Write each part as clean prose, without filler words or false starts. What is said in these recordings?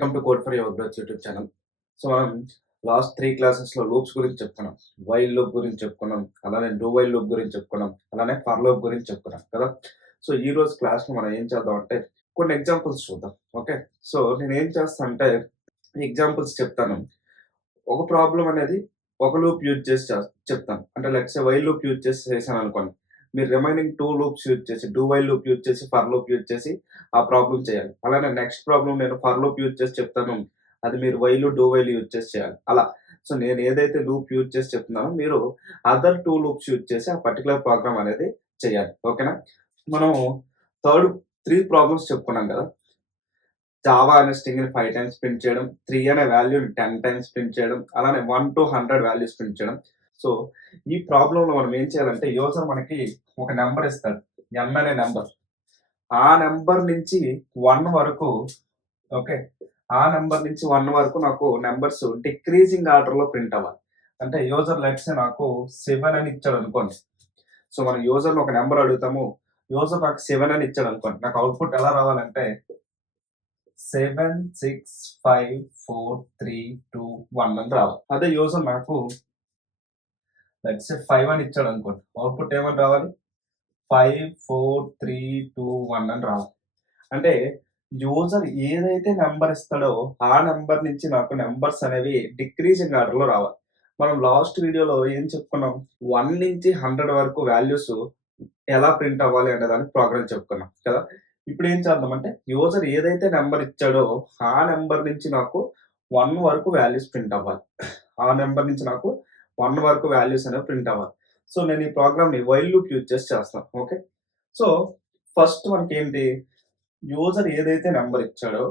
Welcome to code for your growth YouTube channel. So మనం last 3 క్లాసెస్‌లో loops గురించి చెప్పుకున్నాం. వైల్ లూప్ గురించి చెప్పుకున్నాం. అలానే డూ వైల్ లూప్ గురించి చెప్పుకున్నాం. అలానే ఫర్ లూప్ గురించి చెప్పుకున్నాం కదా! సో ఈ రోజు క్లాస్‌లో మనం ఏం చేద్దాం అంటే కొన్ని ఎగ్జాంపుల్స్ చూద్దాం. ఓకే. సో నేనేం చేస్తా అంటే ఎగ్జాంపుల్స్ చెప్తాను. ఒక ప్రాబ్లమ్ అనేది ఒక లూప్ యూజ్ చేసి చెప్తాను. అంటే let's say while loop use చేసి చేశాననుకోండి. మీరు రిమైనింగ్ 2 లూప్స్ యూజ్ చేసి డూ వైల్ లూప్ యూజ్ చేసి, ఫర్ లూప్ యూజ్ చేసి ఆ ప్రాబ్లమ్ చేయాలి. అలానే నెక్స్ట్ ప్రాబ్లమ్ నేను ఫర్ లూప్ యూజ్ చేసి చెప్తాను. అది మీరు వైల్, డూ వైల్ యూజ్ చేసి చేయాలి. అలా. సో నేను ఏదైతే లూప్ యూజ్ చేసి చెప్తున్నానో మీరు అదర్ 2 లూప్స్ యూజ్ చేసి ఆ పర్టిక్యులర్ ప్రోగ్రామ్ అనేది చేయాలి. ఓకేనా? మనం థర్డ్ 3 ప్రాబ్లమ్స్ చెప్పుకున్నాం కదా! జావా అనే స్ట్రింగ్‌ని 5 టైమ్స్ ప్రింట్ చేయడం, 3 అనే వాల్యూని 10 టైమ్స్ ప్రింట్ చేయడం, అలానే 1-100 వాల్యూస్ ప్రింట్ చేయడం. సో, ఈ ప్రాబ్లమ్‌లో మనం ఏం చేయాలంటే యూజర్ మనకి ఒక నంబర్ ఇస్తాడు. n అనే నంబర్. ఆ నంబర్ నుంచి 1 వరకు ఓకే. ఆ నంబర్ నుంచి 1 వరకు నాకు నంబర్స్ డిక్రీజింగ్ ఆర్డర్‌లో ప్రింట్ అవ్వాలి. అంటే యూజర్ లెట్స్ సే నాకు 7 అని ఇచ్చాడనుకోండి. సో, మనం యూజర్‌ని ఒక నంబర్ అడుగుతాము. యూజర్ నాకు 7 అని ఇచ్చాడనుకోండి. నాకు అవుట్‌పుట్ ఎలా రావాలంటే 7, 6, 5, 4, 3, 2, 1 అని రావాలి. అదే యూజర్ నాకు లెట్స్ సే 5 అని ఇచ్చాడు అనుకోండి. అవుట్‌పుట్ ఏమని రావాలి? 5, 4, 3, 2, 1 అని రావాలి. అంటే యూజర్ ఏదైతే నంబర్ ఇస్తాడో ఆ నంబర్ నుంచి నాకు నంబర్స్ అనేవి డిక్రీజింగ్ ఆర్డర్‌లో రావాలి. మనం లాస్ట్ వీడియోలో ఏం చెప్పుకున్నాం? 1 నుంచి 100 వరకు వాల్యూస్ ఎలా ప్రింట్ అవ్వాలి అనే దానికి ప్రోగ్రామ్ చెప్పుకున్నాం కదా! ఇప్పుడు ఏం చేద్దామంటే యూజర్ ఏదైతే నంబర్ ఇచ్చాడో ఆ నంబర్ నుంచి నాకు 1 వరకు వాల్యూస్ ప్రింట్ అవ్వాలి. ఆ నంబర్ నుంచి నాకు 1 వరకు వాల్యూస్ అనేవి ప్రింట్ అవ్వాలి. సో నేను ఈ ప్రోగ్రామ్‌ని వైల్ లూప్ యూజ్ చేసి చేస్తాను. ఓకే. సో ఫస్ట్ మనకేంటి యూజర్ ఏదైతే నంబర్ ఇచ్చాడో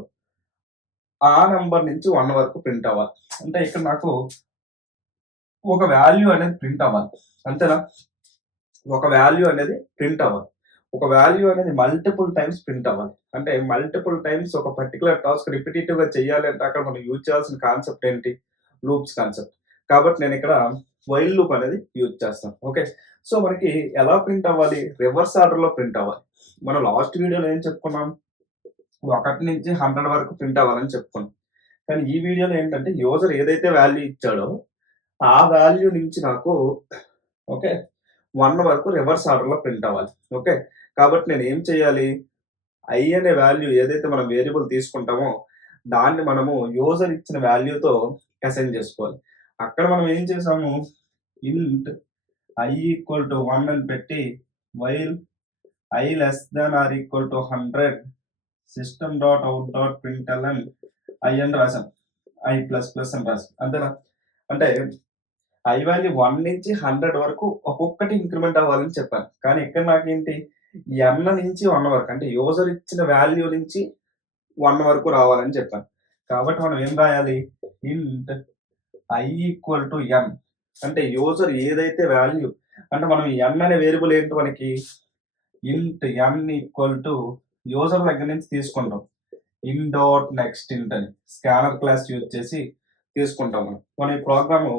ఆ నంబర్ నుంచి 1 వరకు ప్రింట్ అవ్వాలి. అంటే ఇక్కడ నాకు ఒక వాల్యూ అనేది ప్రింట్ అవ్వాలి. అంతేనా? ఒక వాల్యూ అనేది ప్రింట్ అవ్వాలి. ఒక వాల్యూ అనేది మల్టిపుల్ టైమ్స్ ప్రింట్ అవ్వాలి. అంటే మల్టిపుల్ టైమ్స్ ఒక పర్టిక్యులర్ టాస్క్ రిపిటీటివ్‌గా చేయాలి అంటే అక్కడ మనం యూజ్ చేయాల్సిన కాన్సెప్ట్ ఏంటి? Loops concept. కాబట్టి నేనిక్కడ వైల్ లూప్ అనేది యూజ్ చేస్తాను. ఓకే. సో మనకి ఎలా ప్రింట్ అవ్వాలి? రివర్స్ ఆర్డర్‌లో ప్రింట్ అవ్వాలి. మనం లాస్ట్ వీడియోలో ఏం చెప్పుకున్నాం? 1 నుంచి 100 వరకు ప్రింట్ అవ్వాలని చెప్పుకున్నాం. కానీ ఈ వీడియోలో ఏంటంటే యూజర్ ఏదైతే వాల్యూ ఇచ్చాడో ఆ వాల్యూ నుంచి నాకు ఓకే 1 వరకు రివర్స్ ఆర్డర్‌లో ప్రింట్ అవ్వాలి. ఓకే. కాబట్టి నేనేం చేయాలి? i అనే వాల్యూ ఏదైతే మనం వేరియబుల్ తీసుకుంటామో దాన్ని మనము యూజర్ ఇచ్చిన వాల్యూతో అసైన్ చేసుకోవాలి. అక్కడ మనం ఏం చేసాము? ఇంట్ i ఈక్వల్ టు 1 అని పెట్టి while i less than or equal to 100 system dot out dot println i అని రాసాం. i ప్లస్ ప్లస్ అని రాసాం. అంతేనా? అంటే i వాల్యూ 1 నుంచి 100 వరకు ఒక్కొక్కటి ఇంక్రిమెంట్ అవ్వాలని చెప్పాను. కానీ ఇక్కడ నాకేంటి n నుంచి 1 వరకు అంటే యూజర్ ఇచ్చిన వాల్యూ నుంచి 1 వరకు రావాలని చెప్పాను. కాబట్టి మనం ఏం రాయాలి? ఇంట్ i ఈక్వల్ టు n అంటే యూజర్ ఏదైతే వాల్యూ అంటే మనం n అనే వేరియబుల్ ఏంటి మనకి ఇంట్ n ఈక్వల్ టు యూజర్ దగ్గర నుంచి తీసుకుంటాం. ఇన్ డాట్ నెక్స్ట్ ఇంట్ అని స్కానర్ క్లాస్ యూజ్ చేసి తీసుకుంటాం మనం. మన ఈ ప్రోగ్రాము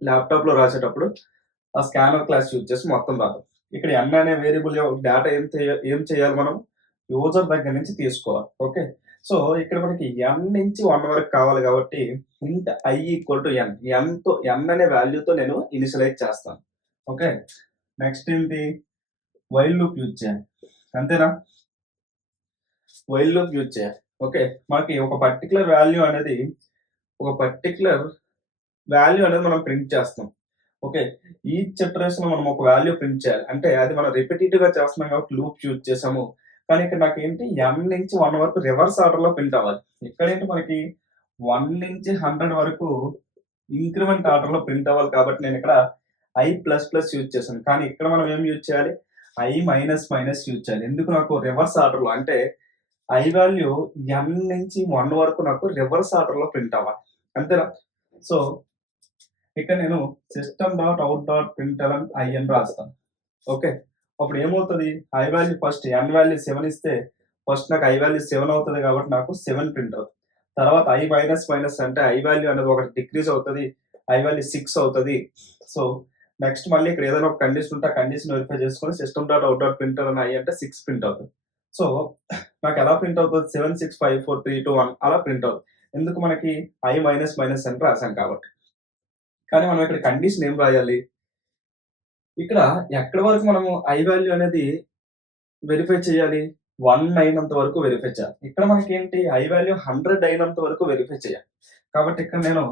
ల్యాప్‌టాప్‌లో రాసేటప్పుడు ఆ స్కానర్ క్లాస్ యూజ్ చేసి మొత్తం రాద్దాం. ఇక్కడ n అనే వేరియబుల్ డేటా ఏం చేయాలి మనం? యూజర్ దగ్గర నుంచి తీసుకోవాలి. ఓకే. సో ఇక్కడ మనకి n నుంచి 1 వరకు కావాలి కాబట్టి ఇంట్ i equal to n. n అనే వాల్యూతో నేను ఇనిషియలైజ్ చేస్తాను. ఓకే. నెక్స్ట్ ఏంటి? వైల్ లూప్ యూజ్ చేయాలి. అంతేనా? వైల్ లూప్ యూజ్ చేయాలి. ఓకే. మనకి ఒక పర్టిక్యులర్ వాల్యూ అనేది మనం ప్రింట్ చేస్తాం. ఓకే. ఈచ్ ఇటరేషన్‌లో మనం ఒక వాల్యూ ప్రింట్ చేయాలి. అంటే అది మనం రిపిటీటివ్‌గా చేస్తున్నాం కాబట్టి లూప్ యూజ్ చేసాము. కానీ ఇక్కడ నాకేంటి n నుంచి 1 వరకు రివర్స్ ఆర్డర్‌లో ప్రింట్ అవ్వాలి. ఇక్కడేంటి మనకి 1 నుంచి 100 వరకు ఇంక్రిమెంట్ ఆర్డర్‌లో ప్రింట్ అవ్వాలి కాబట్టి నేను ఇక్కడ i ప్లస్ ప్లస్ యూజ్ చేశాను. కానీ ఇక్కడ మనం ఏం యూజ్ చేయాలి? i మైనస్ మైనస్ యూజ్ చేయాలి. ఎందుకు నాకు రివర్స్ ఆర్డర్‌లో అంటే i వాల్యూ n నుంచి 1 వరకు నాకు రివర్స్ ఆర్డర్‌లో ప్రింట్ అవ్వాలి. అంతేనా? సో ఇక్కడ నేను system dot out dot println i అని రాస్తాను. ఓకే. అప్పుడు ఏమవుతది? i value first n value 7 ఇస్తే ఫస్ట్ నాకు i వాల్యూ 7 అవుతది కాబట్టి నాకు 7 ప్రింట్ అవుతుంది. తర్వాత i మైనస్ మైనస్ అంటే i వాల్యూ అనేది ఒకటి డిక్రీజ్ అవుతది. i వాల్యూ 6 అవుతది. సో నెక్స్ట్ మళ్ళీ ఇక్కడ ఏదైనా ఒక కండిషన్ ఉంటే ఆ కండిషన్ వెరిఫై చేసుకొని system dot out dot println i అంటే 6 ప్రింట్ అవుతది. సో నాకు ఎలా ప్రింట్ అవుతుంది 7654321 అలా ప్రింట్ అవుతుంది. ఎందుకు మనకి i మైనస్ మైనస్ అని రాసాం కాబట్టి. కానీ మనం ఇక్కడ కండిషన్ ఏం రాయాలి? ఇక్కడ ఎక్కడి వరకు మనము i వాల్యూ అనేది వెరిఫై చేయాలి? 1 అయినంత వరకు వెరిఫై చేయాలి. ఇక్కడ మనకేంటి i వాల్యూ 100 అయినంత వరకు వెరిఫై చేయాలి. కాబట్టి ఇక్కడ నేను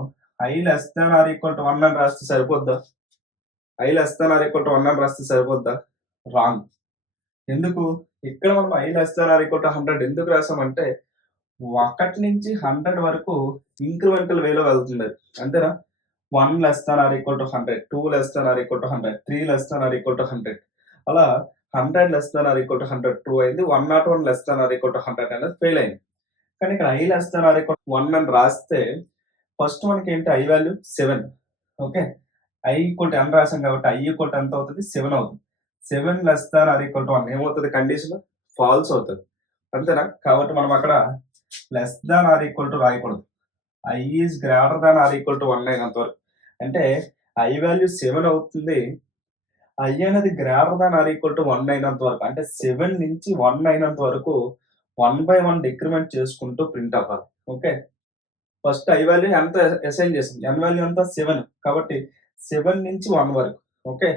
i less than or equal to 1 అని రాస్తే సరిపోద్దా? i less than or equal to 1 అని రాస్తే సరిపోద్దా? రాంగ్. ఎందుకు? ఇక్కడ మనం i less than or equal to 100 ఎందుకు రాసామంటే 1 నుంచి 100 వరకు ఇంక్రిమెంటల్ వేలో వెళ్తుంది. అంతేనా? 1 less than or equal to 100, 2 less than or equal to 100, 3 less than or equal to 100 అలా 100 less than or equal to 100 true అయింది. 101 less than or equal to 100 అనేది fail అయింది. కానీ ఇక్కడ i less than or equal to 1 అని రాస్తే first మనకి ఏంటి i value 7. Okay, i equal to n రాసాం కాబట్టి i ఈక్వల్ టు ఎంత అవుతుంది? 7 అవుతుంది. 7 less than or equal to 1 ఏమవుతుంది? కండిషన్ ఫాల్స్ అవుతుంది. అంతేనా? కాబట్టి మనం అక్కడ less than or equal to రాయకూడదు. i is greater than or equal to 1 అయినంత వరకు. అంటే i వాల్యూ 7 అవుతుంది. i అనేది greater than or equal to 1 అయినంత వరకు, అంటే 7 నుంచి 1 అయినంత వరకు 1/1 డిక్రిమెంట్ చేసుకుంటూ ప్రింట్ అవ్వాలి. ఓకే, ఫస్ట్ i వాల్యూ ఎంత అసైన్ చేసాం? n వాల్యూ ఎంత? 7. కాబట్టి 7 నుంచి 1 వరకు. ఓకే,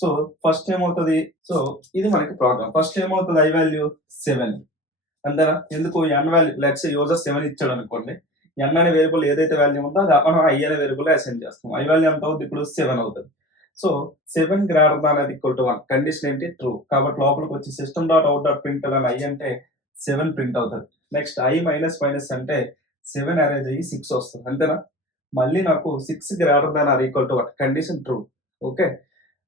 సో ఫస్ట్ ఏమవుతుంది? సో ఇది మనకి ప్రోగ్రామ్. ఫస్ట్ ఏమవుతుంది? i వాల్యూ 7 అంతేనా? ఎందుకు? n వాల్యూ లెట్స్ యూజర్ 7 ఇచ్చాడు అనుకోండి, n అనే వేరియబుల్ ఏదైతే వాల్యూ ఉందో అది మనం i అనే వేరియబుల్ అసైన్ చేస్తాం. i వాల్యూ ఎంత అవుతుంది? ఇప్పుడు 7 అవుతుంది. సో 7 గ్రేటర్ దాన్ అది ఈక్వల్ టు 1 కండిషన్ ఏంటి? ట్రూ. కాబట్టి లోపలికి వచ్చి system dot out dot print అని i అంటే 7 ప్రింట్ అవుతుంది. నెక్స్ట్ i మైనస్ మైనస్ అంటే 7 అరేంజ్ అయ్యి 6 వస్తుంది. అంతేనా? మళ్ళీ నాకు 6 greater than or equal to 1 condition true. Okay,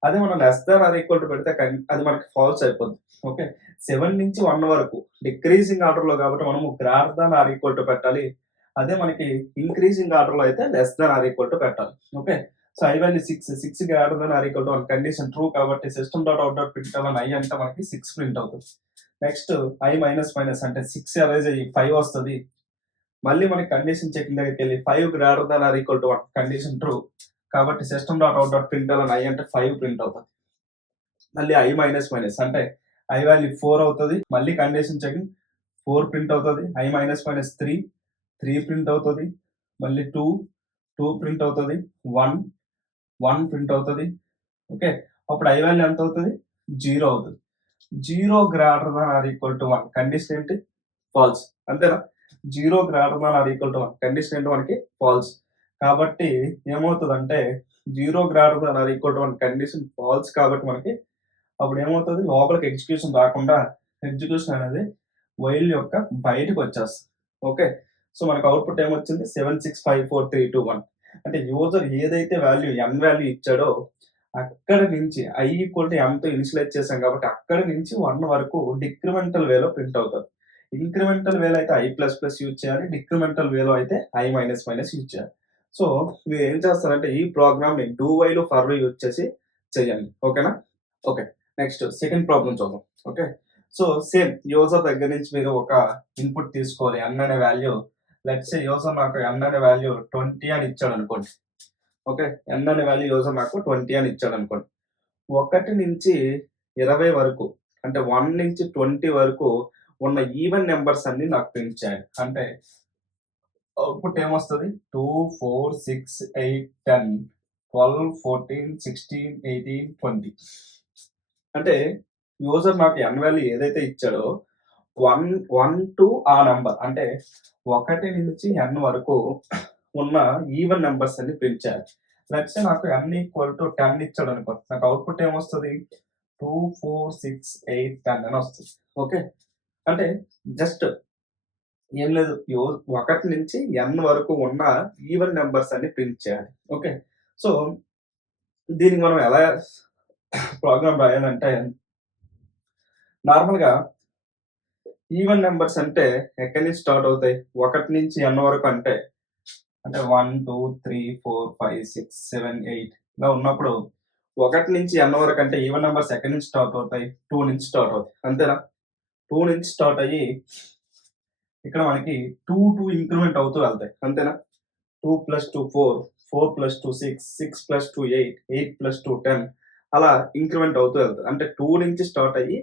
అదే మనం less than or equal to పెడితే అది మనకి ఫాల్స్ అయిపోద్ది. ఓకే, 7 నుంచి 1 వరకు డిక్రీజింగ్ ఆర్డర్ లో కాబట్టి మనము greater than or equal to పెట్టాలి. అదే మనకి ఇంక్రీజింగ్ ఆర్డర్ లో అయితే less than or equal to పెట్టాలి. Okay, so i value 6 greater than or equal to 1 condition true కాబట్టి system dot out dot print అని i అంటే మనకి 6 ప్రింట్ అవుతుంది. నెక్స్ట్ i మైనస్ మైనస్ అంటే 6 అరేంజ్ అయ్యి 5 వస్తుంది. మళ్ళీ మనకి కండిషన్ చెకింగ్ దగ్గరికి వెళ్ళి 5 greater than or equal to 1 condition true కాబట్టి system dot out dot print అని i అంటే 5 ప్రింట్ అవుతుంది. మళ్ళీ i మైనస్ మైనస్ అంటే i వాల్యూ 4 అవుతుంది. మళ్ళీ కండిషన్ చెకింగ్ 4 ప్రింట్ అవుతుంది. i మైనస్ మైనస్ 3 ప్రింట్ అవుతుంది. మళ్ళీ 2 ప్రింట్ అవుతుంది. 1 ప్రింట్ అవుతుంది. ఓకే, అప్పుడు i వాల్యూ ఎంత అవుతుంది? 0 అవుతుంది. 0 greater than or equal to 1 condition ఏంటి? ఫాల్స్. అంతేనా? 0 greater than or equal to 1 condition ఏంటి మనకి? ఫాల్స్. కాబట్టి ఏమవుతుందంటే 0 greater than or equal to 1 condition false కాబట్టి మనకి అప్పుడు ఏమవుతుంది? లోపలికి ఎగ్జిక్యూషన్ రాకుండా ఎగ్జిక్యూషన్ అనేది వైల్ యొక్క బయటకు వచ్చేస్తుంది. ఓకే, సో మనకు అవుట్పుట్ ఏమొచ్చింది? 7654321 అంటే యూజర్ ఏదైతే వాల్యూ n వాల్యూ ఇచ్చాడో అక్కడ నుంచి i ఈక్వల్ టు m తో ఇనిషియలైజ్ చేసాం కాబట్టి అక్కడి నుంచి 1 వరకు డిక్రిమెంటల్ వేలో ప్రింట్ అవుతుంది. ఇంక్రిమెంటల్ వేలో అయితే i ప్లస్ ప్లస్ యూజ్ చేయాలి. డిక్రిమెంటల్ వేలో అయితే i మైనస్ మైనస్ యూజ్ చేయాలి. సో మీరు ఏం చేస్తారంటే ఈ ప్రోగ్రామ్ ని డూ వైల్ ఫర్ యూజ్ చేసి చేయండి. ఓకేనా? ఓకే, నెక్స్ట్ సెకండ్ ప్రాబ్లం చూద్దాం. ఓకే, సో సేమ్ యూజర్ దగ్గర నుంచి మీరు ఒక ఇన్పుట్ తీసుకోవాలి. n అనే వాల్యూ లెట్స్ యూజర్ నాకు n అనే వాల్యూ 20 అని ఇచ్చాడు అనుకోండి. ఓకే, n అనే వాల్యూ యూజర్ నాకు 20 అని ఇచ్చాడు అనుకోండి. 1 నుంచి 20 వరకు అంటే 1 నుంచి 20 వరకు ఉన్న ఈవెన్ నెంబర్స్ అన్ని నాకు ప్రింట్ చేయాలి. అంటే అవుట్పుట్ ఏమొస్తుంది? 2 4 6 8 10 12 14 16 18 20 అంటే యూజర్ నాకు n వాల్యూ ఏదైతే ఇచ్చాడో 1 టు ఆ నంబర్ అంటే 1 నుంచి n వరకు ఉన్న ఈవెన్ నెంబర్స్ అన్ని ప్రింట్ చేయాలి. లెట్స్ నాకు n ఈక్వల్ టు 10 ఇచ్చాడు అనుకో, నాకు అవుట్పుట్ ఏమొస్తుంది? 2 4 6 8 10 అని వస్తుంది. ఓకే, అంటే జస్ట్ ఏం లేదు, 1 నుంచి n వరకు ఉన్న ఈవెన్ నెంబర్స్ అన్ని ప్రింట్ చేయాలి. ఓకే, సో దీనికి మనం ఎలా ప్రోగ్రామ్ రాయాలంటే నార్మల్గా ఈవెన్ నెంబర్స్ అంటే ఎక్కడి నుంచి స్టార్ట్ అవుతాయి? 1 నుంచి n వరకు అంటే 1 2 3 4 5 6 7 8 ఇలా ఉన్నప్పుడు 1 నుంచి n వరకు అంటే ఈవెన్ నెంబర్స్ ఎక్కడి నుంచి స్టార్ట్ అవుతాయి? 2 నుంచి స్టార్ట్ అవుతాయి. అంతేనా? 2 నుంచి స్టార్ట్ అయ్యి ఇక్కడ మనకి 2 ఇంక్రిమెంట్ అవుతూ వెళ్తాయి. అంతేనా? 2 + 2 4, 4 + 2 6, 6 + 2 8, 8 + 2 10 అలా ఇంక్రిమెంట్ అవుతూ వెళ్తాయి. అంటే 2 నుంచి స్టార్ట్ అయ్యి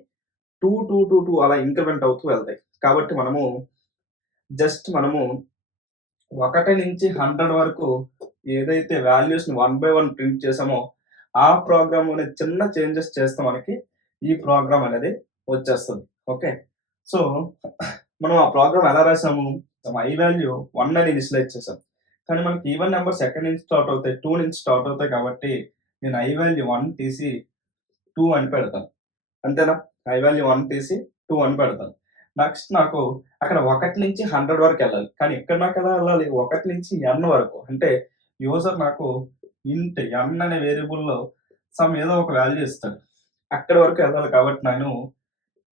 2, 2, 2, 2 అలా ఇంక్రిమెంట్ అవుతూ వెళ్తాయి. కాబట్టి మనము మనము 1 నుంచి 100 వరకు ఏదైతే వాల్యూస్‌ని 1 బై 1 ప్రింట్ చేసామో, ఆ ప్రోగ్రామ్‌లోనే చిన్న చేంజెస్ చేస్తే మనకి ఈ ప్రోగ్రామ్ అనేది వచ్చేస్తది. ఓకే. సో, మనం ఆ ప్రోగ్రామ్ ఎలా రాసాము? ఐ వాల్యూ 1 అని ఇనిషియలైజ్ చేసాం. కానీ మనకి ఈవెన్ నంబర్స్ ఎక్కడి నుంచి స్టార్ట్ అవుతాయి? 2 నుంచి స్టార్ట్ అవుతాయి కాబట్టి, నేను ఐ వాల్యూ 1 తీసి 2 అని పెడతాను. అంతేనా? ఐ వాల్యూ 1 తీసి 2 అని పెడతాను. నెక్స్ట్ నాకు అక్కడ 1 నుంచి 100 వరకెళ్ళాలి. కానీ ఇక్కడ నాకెలా ఎళ్ళాలి? 1 నుంచి n వరకు. అంటే యూజర్ నాకు ఇంట్ n అనే వేరియబుల్‌లో సమ్ ఏదో ఒక వాల్యూ ఇస్తాడు. అక్కడి వరకు ఎళ్ళాలి కాబట్టి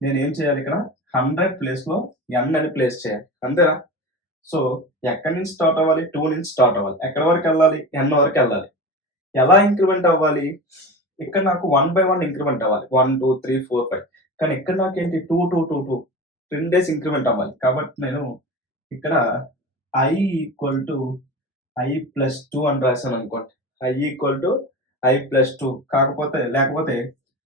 నేనేం చేయాలి ఇక్కడ 100 ప్లేస్‌లో n అని ప్లేస్ చేయాలి. అంతేనా? సో, ఎక్కడి నుంచి స్టార్ట్ అవ్వాలి? 2 నుంచి స్టార్ట్ అవ్వాలి. ఎక్కడి వరకెళ్ళాలి? n వరకెళ్ళాలి. ఎలా ఇంక్రిమెంట్ అవ్వాలి? ఇక్కడ నాకు 1 బై 1 ఇంక్రిమెంట్ అవ్వాలి. 1, 2, 3, 4, 5 కానీ ఇక్కడ నాకేంటి 2, 2, 2, 2 10 డేస్ ఇంక్రిమెంట్ అవ్వాలి. కాబట్టి నేను ఇక్కడ i equal to i plus 2 అని రాశాననుకోండి. i equal to i plus 2 లేకపోతే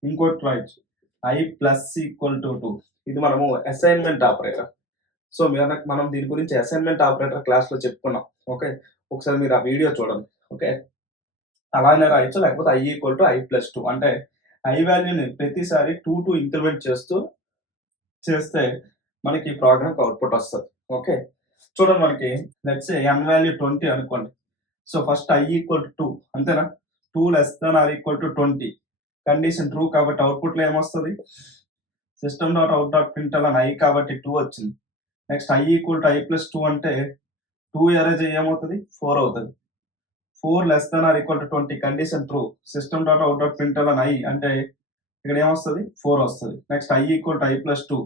ఇంకోటి రాయొచ్చు. i ప్లస్ ఈక్వల్ టు 2 ఇది మనము అసైన్‌మెంట్ ఆపరేటర్. సో, మనం దీని గురించి అసైన్‌మెంట్ ఆపరేటర్ క్లాస్‌లో చెప్పుకున్నాం. ఓకే. ఒకసారి మీరు ఆ వీడియో చూడండి. ఓకే. అలానే రాయొచ్చు. లేకపోతే i equal to i plus 2 అంటే i వాల్యూని ప్రతిసారి 2, 2 ఇంక్రిమెంట్ చేస్తే మనకి ప్రోగ్రామ్‌కి అవుట్‌పుట్ వస్తది. ఓకే. చూడండి మనకి లెట్స్ సే n వాల్యూ 20 అనుకోండి. So, first i equal to 2 అంతేనా? 2 less than or equal to 20 condition true కాబట్టి అవుట్‌పుట్‌లో ఏమొస్తది? System dot out dot println i కాబట్టి 2 వచ్చింది. Next i equal to i plus 2 అంటే 2 ఎరేజ్ అయ్యి ఏమవుతది? 4 అవుతది. 4 less than or equal to 20 condition true. System dot out dot println i అంటే ఇక్కడ ఏమొస్తది? 4 వస్తది. Next i equal to i plus 2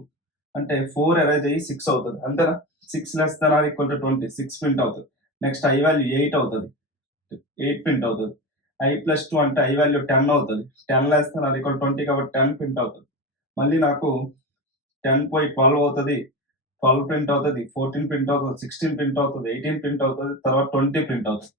అంటే 4 ఎరేజ్ అయ్యి 6 అవుతది. అంతేనా? 6 less than or equal to 20 6 print అవుతది. నెక్స్ట్ i వాల్యూ 8 అవుతది. 8 ప్రింట్ అవుతది. i ప్లస్ 2 అంటే i వాల్యూ 10 అవుతది. 10 లెస్ థాన్ ఆర్ ఈక్వల్ 20 కాబట్టి 10 ప్రింట్ అవుతది. మళ్ళీ నాకు 10 పోయి 12 అవుతది. 12 ప్రింట్ అవుతది. 14 ప్రింట్ అవుతది. 16 ప్రింట్ అవుతది. 18 ప్రింట్ అవుతది. తర్వాత 20 ప్రింట్ అవుతది.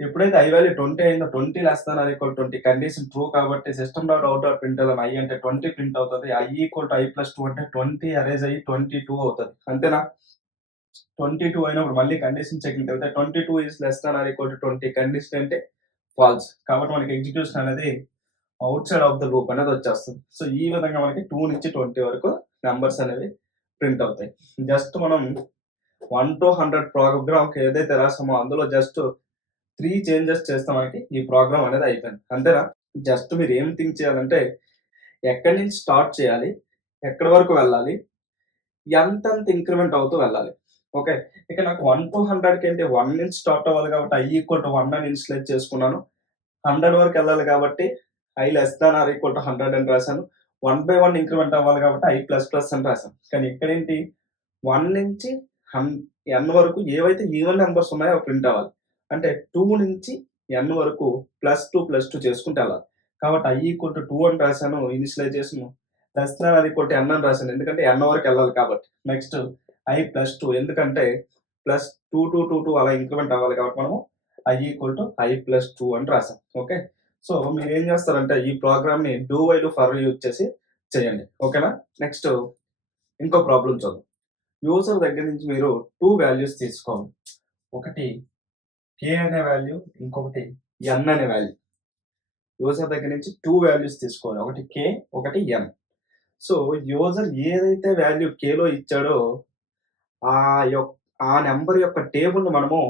ఎప్పుడైతే i వాల్యూ 20 అయిందో 20 less than or equal 20 condition true కాబట్టి system dot out dot println i అంటే 20 ప్రింట్ అవుతది. i equal to i plus 2 అంటే 20 ఎరేజ్ అయ్యి 22 అవుతది. అంతేనా? 22 అయినప్పుడు మళ్ళీ కండిషన్ చెకింగ్‌కెళ్తే 22 is less than or equal to 20 condition అంటే ఫాల్స్. కాబట్టి మనకి ఎగ్జిక్యూషన్ అనేది outside of the loop అనేది వచ్చేస్తుంది. సో, ఈ విధంగా మనకి 2 నుంచి 20 వరకు నంబర్స్ అనేవి ప్రింట్ అవుతాయి. జస్ట్ మనం 1-100 ప్రోగ్రామ్‌కి ఏదైతే రాసామో అందులో జస్ట్ 3 చేంజెస్ చేస్తే మనకి ఈ ప్రోగ్రామ్ అనేది అయిపోయింది. అంతేనా? జస్ట్ మీరు ఏం థింక్ చేయాలంటే ఎక్కడి నుంచి స్టార్ట్ చేయాలి? ఎక్కడి వరకు వెళ్ళాలి? ఎంతెంత ఇంక్రిమెంట్ అవుతూ వెళ్ళాలి. ఓకే. ఇక నాకు 1-100కి ఏంటి 1 నుంచి స్టార్ట్ అవ్వాలి కాబట్టి i ఈక్వల్ టు 1 అని ఇనిషియలైజ్ చేసుకున్నాను. 100 వరకు వెళ్ళాలి కాబట్టి i less than or equal to 100 అని రాశాను. 1 బై 1 ఇంక్రిమెంట్ అవ్వాలి కాబట్టి i ప్లస్ ప్లస్ అని రాశాను. కానీ ఇక్కడేంటి 1 నుంచి హన్ n వరకు ఏవైతే ఈవెన్ నంబర్స్ ఉన్నాయో అవి ప్రింట్ అవ్వాలి. అంటే 2 నుంచి n వరకు +2 చేసుకుంటూ ఎళ్ళాలి. కాబట్టి i ఈక్వల్ టు 2 అని రాశాను initialization. Less than or equal to n అని రాశాను. ఎందుకంటే n వరకు ఎళ్ళాలి కాబట్టి. నెక్స్ట్ i ప్లస్ 2 ఎందుకంటే +2 అలా ఇంక్రిమెంట్ అవ్వాలి కాబట్టి మనము i equal to i plus 2 అని రాసాం. ఓకే. సో, మీరేం చేస్తారంటే ఈ ప్రోగ్రామ్‌ని డూ వైల్ ఫర్ యూజ్ చేసి చేయండి. ఓకేనా? నెక్స్ట్ ఇంకో ప్రాబ్లమ్ చూద్దాం. యూజర్ దగ్గర నుంచి మీరు 2 వాల్యూస్ తీసుకోవాలి. ఒకటి k అనే వాల్యూ, ఇంకొకటి n అనే వాల్యూ. యూజర్ దగ్గర నుంచి 2 వాల్యూస్ తీసుకోవాలి. ఒకటి k, ఒకటి n. సో, యూజర్ ఏదైతే వాల్యూ kలో ఇచ్చాడో ఆ యొక్ ఆ నంబర్ యొక్క టేబుల్‌ని మనము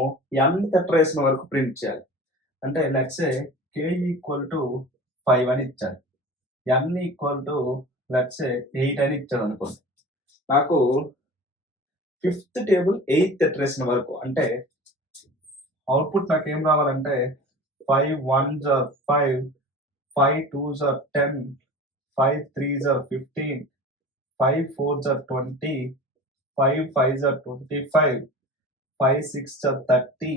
nth ఇటరేషన్ వరకు ప్రింట్ చేయాలి. అంటే let's say k equal to 5 అని ఇచ్చాడు. n equal to let's say 8 అని ఇచ్చాడనుకోండి. నాకు ఫిఫ్త్ టేబుల్ 8th ఇటరేషన్ వరకు అంటే అవుట్‌పుట్ నాకేం రావాలంటే 5 1s are 5, 5 2s are 10, 5 3s are 15, 5 4s are 20, 5 5s are 25, 5 6s are 30,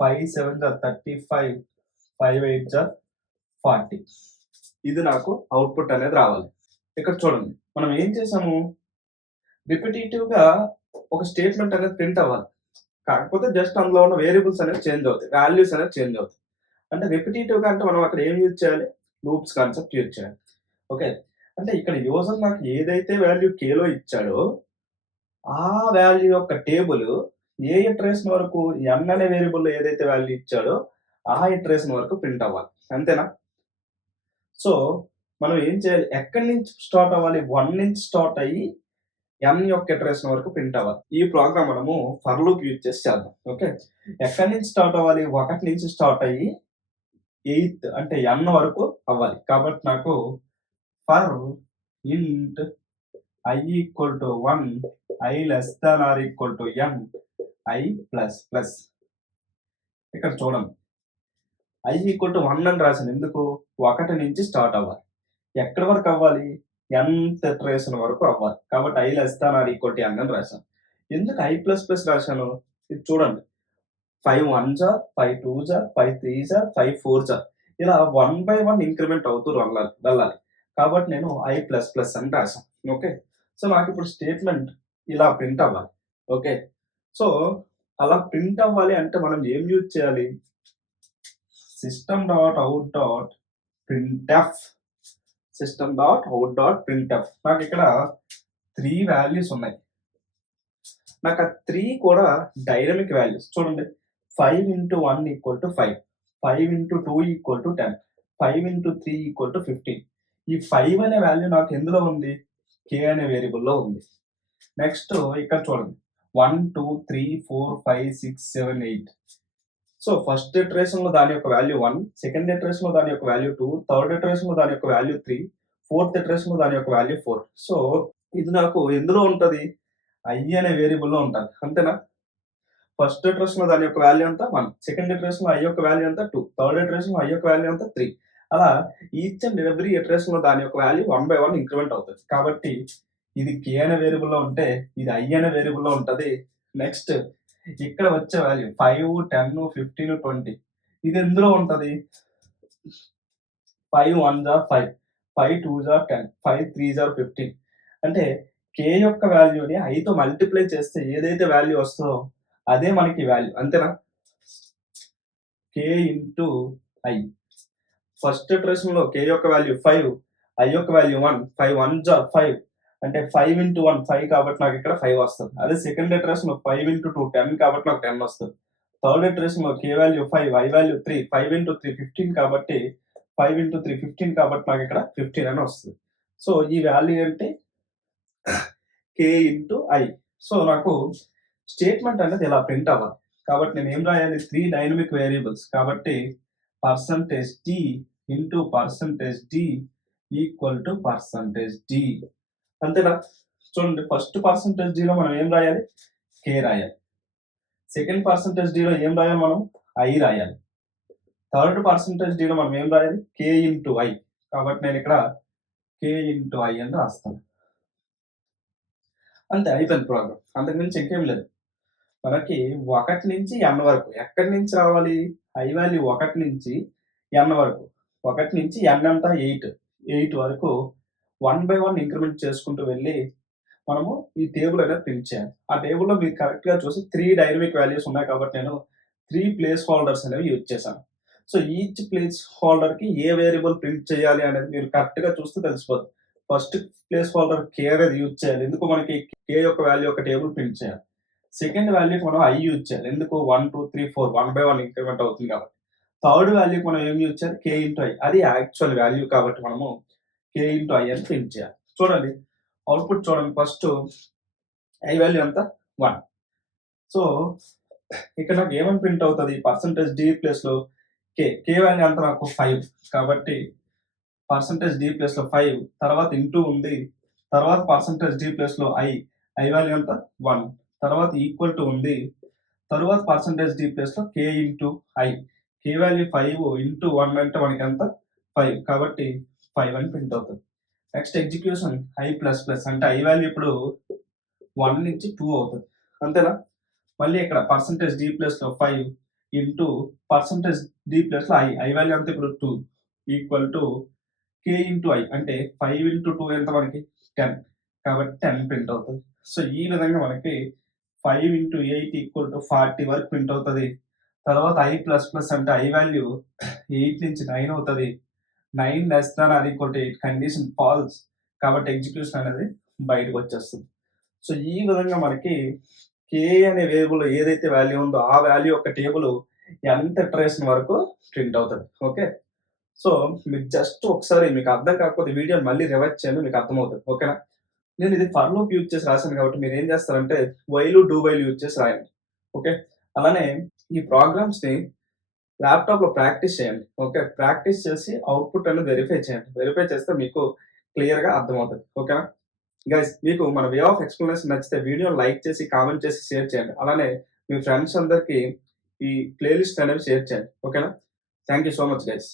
5 7s are 35, 5 8s are 40. ఇది నాకు అవుట్‌పుట్ అనేది రావాలి. ఇక్కడ చూడండి. మనం ఏం చేసాము? రిపిటీటివ్‌గా ఒక స్టేట్‌మెంట్ అనేది ప్రింట్ అవ్వాలి. కాకపోతే జస్ట్ అందులో ఉన్న వేరియబుల్స్ అనేవి చేంజ్ అవుతాయి. వాల్యూస్ అనేవి చేంజ్ అవుతాయి. అంటే రిపిటీటివ్‌గా అంటే మనం అక్కడ ఏం యూజ్ చేయాలి? లూప్స్ కాన్సెప్ట్ యూజ్ చేయాలి. ఓకే. అంటే ఇక్కడ యూజర్ నాకు ఏదైతే వాల్యూ కేలో ఇచ్చాడో ఆ వాల్యూ యొక్క టేబుల్ ఏ ఇటరేషన్ వరకు n అనే వేరియబుల్‌లో ఏదైతే వాల్యూ ఇచ్చాడో ఆ ఇటరేషన్ వరకు ప్రింట్ అవ్వాలి. అంతేనా? సో, మనం ఏం చేయాలి? ఎక్కడి నుంచి స్టార్ట్ అవ్వాలి? 1 నుంచి స్టార్ట్ అయ్యి n యొక్క ఇటరేషన్ వరకు ప్రింట్ అవ్వాలి. ఈ ప్రోగ్రామ్ మనము ఫర్ లూప్ యూజ్ చేసి చేద్దాం. ఓకే. ఎక్కడి నుంచి స్టార్ట్ అవ్వాలి? 1 నుంచి స్టార్ట్ అయ్యి 8th అంటే n వరకు అవ్వాలి. కాబట్టి నాకు ఫర్ ఇంట్ i equal to 1 i less than or equal to n i plus plus. ఇక్కడ చూడండి i ఈక్వల్ టు 1 అని రాశాను. ఎందుకు? 1 నుంచి స్టార్ట్ అవ్వాలి. ఎక్కడి వరకు అవ్వాలి? nth ఇటరేషన్ వరకు అవ్వాలి. కాబట్టి i less than or equal to n అని రాశాను. ఎందుకు i ప్లస్ ప్లస్ రాశాను? ఇది చూడండి. 5 1s are 5 2s are 5 3s are 5 4s are ఇలా 1 బై 1 ఇంక్రిమెంట్ అవుతూ వెళ్ళాలి. కాబట్టి నేను i ప్లస్ ప్లస్ అని రాశాను. ఓకే. సో నాకు ఇప్పుడు స్టేట్మెంట్ ఇలా ప్రింట్ అవ్వాలి. ఓకే. సో అలా ప్రింట్ అవ్వాలి అంటే మనం ఏం యూజ్ చేయాలి? system.out.printf system.out.printf నాకు ఇక్కడ 3 వాల్యూస్ ఉన్నాయి. నాకు ఆ 3 కూడా డైనమిక్ వాల్యూస్. చూడండి 5 into 1 equal to 5, 5 into 2 equal to 10, 5 into 3 equal to 15. ఈ 5 అనే వాల్యూ నాకు ఎందులో ఉంది? k అనే వేరియబుల్లో ఉంది. నెక్స్ట్ ఇక్కడ చూడండి 1 2 3 4 5 6 7 8. సో ఫస్ట్ ఇటరేషన్ లో దాని యొక్క వాల్యూ 1, సెకండ్ ఇటరేషన్ లో దాని యొక్క వాల్యూ 2, థర్డ్ ఇటరేషన్ లో దాని యొక్క వాల్యూ 3, ఫోర్త్ ఇటరేషన్ లో దాని యొక్క వాల్యూ 4. సో ఇది నాకు ఎందులో ఉంటది? i అనే వేరియబుల్లో ఉంటుంది. అంతేనా? ఫస్ట్ ఇటరేషన్ లో దాని యొక్క వాల్యూ అంతా 1, సెకండ్ ఇటరేషన్ లో i యొక్క వాల్యూ అంతా 2, థర్డ్ ఇటరేషన్ లో i యొక్క వాల్యూ అంతా 3. అలా ఈచ్ అండ్ ఎవ్రీ ఇటరేషన్ లో దాని యొక్క వాల్యూ 1 బై 1 ఇంక్రిమెంట్ అవుతుంది. కాబట్టి ఇది k అనే వేరియబుల్లో ఉంటే ఇది i అనే వేరియబుల్లో ఉంటది. నెక్స్ట్ ఇక్కడ వచ్చే వాల్యూ 5 10 15 20 ఇది ఎందులో ఉంటది? 5 1s are 5, 5 2s are 10, 5 3s are 15. అంటే k యొక్క వాల్యూని i తో మల్టిప్లై చేస్తే ఏదైతే వాల్యూ వస్తుందో అదే మనకి వాల్యూ. అంతేనా? k into i. First iteration లో k యొక్క వాల్యూ 5, i యొక్క వాల్యూ 1, 5 1s ఆర్ 5 అంటే 5 into 1 5 కాబట్టి నాకు ఇక్కడ 5 వస్తుంది. అదే సెకండ్ ఇటరేషన్ లో 5 into 2 10 కాబట్టి నాకు 10 వస్తుంది. థర్డ్ ఇటరేషన్ లో k value 5, i value 3, 5 into 3 15 కాబట్టి 5 into 3 15 కాబట్టి నాకు ఇక్కడ 15 అని వస్తుంది. సో ఈ వాల్యూ ఏంటి? k into i. సో నాకు స్టేట్మెంట్ అనేది ఇలా ప్రింట్ అవ్వాలి. కాబట్టి నేను ఏం రాయాలి? 3 డైనమిక్ వేరియబుల్స్ కాబట్టి %d into %d equal to %d. అంతేనా? చూడండి ఫస్ట్ %d లో మనం ఏం రాయాలి? k రాయాలి. సెకండ్ %d లో ఏం రాయాలి మనం? i రాయాలి. థర్డ్ %d లో మనం ఏం రాయాలి? k into i. కాబట్టి నేను ఇక్కడ k into i అని రాస్తాను. అంతే అయిపోయింది ప్రోగ్రామ్. అంతకుమించి ఇంకేం లేదు. మనకి 1 నుంచి n వరకు ఎక్కడి నుంచి రావాలి? i వాల్యూ 1 నుంచి n వరకు. 1 నుంచి n అంతా 8 వరకు 1 బై 1 ఇంక్రిమెంట్ చేసుకుంటూ వెళ్ళి మనము ఈ టేబుల్ అనేది ప్రింట్ చేయాలి. ఆ టేబుల్లో మీరు కరెక్ట్‌గా చూసి 3 డైనమిక్ వాల్యూస్ ఉన్నాయి కాబట్టి నేను 3 ప్లేస్ హోల్డర్స్ అనేవి యూజ్ చేశాను. సో ఈచ్ ప్లేస్ హోల్డర్‌కి ఏ వేరియబుల్ ప్రింట్ చేయాలి అనేది మీరు కరెక్ట్‌గా చూస్తే తెలిసిపోతుంది. ఫస్ట్ ప్లేస్ హోల్డర్ k అనేది యూజ్ చేయాలి. ఎందుకు? మనకి k యొక్క వాల్యూ ఒక టేబుల్ ప్రింట్ చేయాలి. సెకండ్ వాల్యూకి మనం i యూజ్ చేయాలి. ఎందుకు? 1 2 3 4 1 బై 1 ఇంక్రిమెంట్ అవుతుంది కాబట్టి. థర్డ్ వాల్యూకి మనం ఏం యూజ్ చేయాలి? k into i. అది యాక్చువల్ వాల్యూ కాబట్టి మనము k ఇంటూ i అని ప్రింట్ చేయాలి. చూడండి అవుట్పుట్ చూడండి. ఫస్ట్ i వాల్యూ ఎంత? 1. సో ఇక్కడ నాకు ఏమని ప్రింట్ అవుతుంది? %d ప్లేస్ లో k వాల్యూ ఎంత? నాకు 5 కాబట్టి %d ప్లేస్ లో 5 తర్వాత ఇంటూ ఉంది. తర్వాత %d ప్లేస్ లో i వాల్యూ ఎంత? 1 తర్వాత ఈక్వల్ టు ఉంది. తర్వాత %d ప్లేస్ లో k into i. k value 5 into 1 అంటే మనకి ఎంత? 5 కాబట్టి 5 అని ప్రింట్ అవుతుంది. Next execution i plus plus అంటే i వాల్యూ ఇప్పుడు 1 నుంచి 2 అవుతుంది. అంతేనా? మళ్ళీ ఇక్కడ %d ప్లస్ లో 5 ఇంటూ %d ప్లస్ లో i వాల్యూ ఎంత? ఇప్పుడు 2 equal to k into i అంటే 5 ఇంటూ 2 ఎంత మనకి? 10 కాబట్టి 10 ప్రింట్ అవుతుంది. సో ఈ విధంగా మనకి 5 ఇంటూ 8 ఈక్వల్ టు 40 వరకు ప్రింట్ అవుతుంది. తర్వాత i ప్లస్ ప్లస్ అంటే i వాల్యూ 8 నుంచి 9 అవుతుంది. 9 less than or equal to 8 condition false. కాబట్టి ఎగ్జిక్యూషన్ అనేది బయటకు వచ్చేస్తుంది. సో ఈ విధంగా మనకి కే అనే వేరియబుల్ ఏదైతే వాల్యూ ఉందో ఆ వాల్యూ యొక్క టేబుల్ nth ఇటరేషన్ వరకు ప్రింట్ అవుతుంది. ఓకే. సో మీరు జస్ట్ ఒకసారి మీకు అర్థం కాకపోతే వీడియోని మళ్ళీ రివైజ్ చేయండి, మీకు అర్థమవుతుంది. ఓకేనా. నేను ఇది ఫర్ లూప్ యూజ్ చేసి రాశాను కాబట్టి మీరు ఏం చేస్తారంటే వైల్ డూ వైల్ యూజ్ చేసి రాయండి. ఓకే. అలానే ఈ ప్రోగ్రామ్స్ని ల్యాప్టాప్లో ప్రాక్టీస్ చేయండి. ఓకే. ప్రాక్టీస్ చేసి అవుట్పుట్ అనేది వెరిఫై చేయండి. వెరిఫై చేస్తే మీకు క్లియర్గా అర్థమవుతుంది. ఓకేనా. గైస్ మీకు మన వే ఆఫ్ ఎక్స్ప్లెనేషన్ నచ్చితే వీడియోని లైక్ చేసి, కామెంట్ చేసి, షేర్ చేయండి. అలానే మీ ఫ్రెండ్స్ అందరికీ ఈ ప్లేలిస్ట్ అనేది షేర్ చేయండి. ఓకేనా. Thank you so much guys.